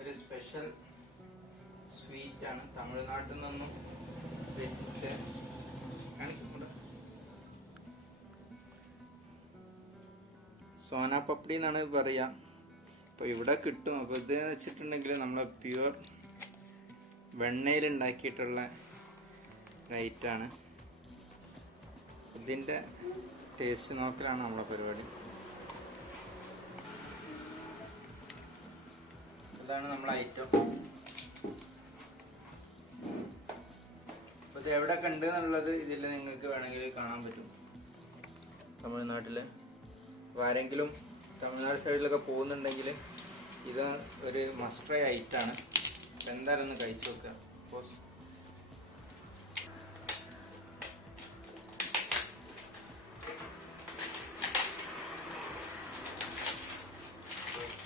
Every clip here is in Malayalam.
ഒരു സ്പെഷ്യൽ സ്വീറ്റ് ആണ്. തമിഴ്നാട്ടിൽ നിന്നും വെച്ച് സോന പപ്പടി എന്നാണ് പറയാ. അപ്പൊ ഇവിടെ കിട്ടും. അപ്പൊ ഇത് വെച്ചിട്ടുണ്ടെങ്കിൽ നമ്മളെ പ്യുവർ വെണ്ണയിൽ ഉണ്ടാക്കിയിട്ടുള്ള ഐറ്റാണ്. ഇതിന്റെ ടേസ്റ്റ് നോക്കലാണ് നമ്മളെ പരിപാടി. അതാണ് നമ്മളെ ഐറ്റം. അപ്പൊ ഇത് എവിടെ കണ്ട് എന്നുള്ളത് ഇതിൽ നിങ്ങൾക്ക് വേണമെങ്കിൽ കാണാൻ പറ്റും. തമിഴ്നാട്ടില് ആരെങ്കിലും തമിഴ്നാട് സൈഡിലൊക്കെ പോകുന്നുണ്ടെങ്കിൽ ഇത് ഒരു മസ്റ്റ് ഐറ്റാണ്. എന്തായാലും ഒന്ന് കഴിച്ചു നോക്കുക.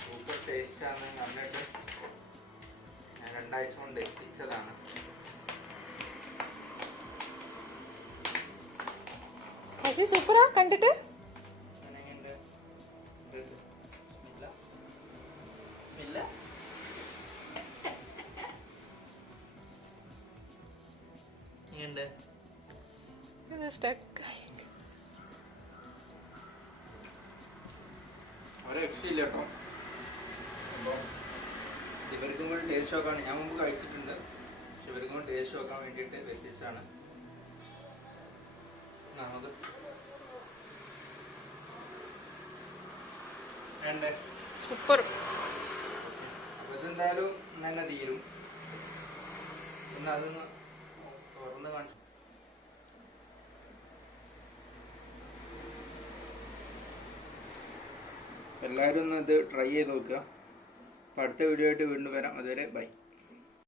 സൂപ്പർ ടേസ്റ്റാണ്. നന്നായിട്ട് ഞാൻ 2 ആഴ്ച കൊണ്ട് എത്തിച്ചതാണ്. സൂപ്പറാ കണ്ടിട്ട്. രക്ഷയില്ല കേട്ടോ. അപ്പോൾ ഇവർക്കും കൂടി ടേസ്റ്റ് നോക്കാൻ, ഞാൻ മുമ്പ് കഴിച്ചിട്ടുണ്ട്, പക്ഷെ ഇവർക്കും കൂടി ടേസ്റ്റ് നോക്കാൻ വേണ്ടിയിട്ട് എത്തിച്ചാണ്. നമുക്ക് വേണ്ടേ? സൂപ്പർ. അപ്പൊ ഇതെന്തായാലും തന്നെ തീരും. പിന്നെ അതൊന്ന് തുറന്ന് കാണിച്ചു. എല്ലാവരും ഒന്ന് ഇത് ട്രൈ ചെയ്ത് നോക്കുക. അപ്പോൾ അടുത്ത വീഡിയോ ആയിട്ട് വീണ്ടും വരാം. അതുവരെ ബൈ.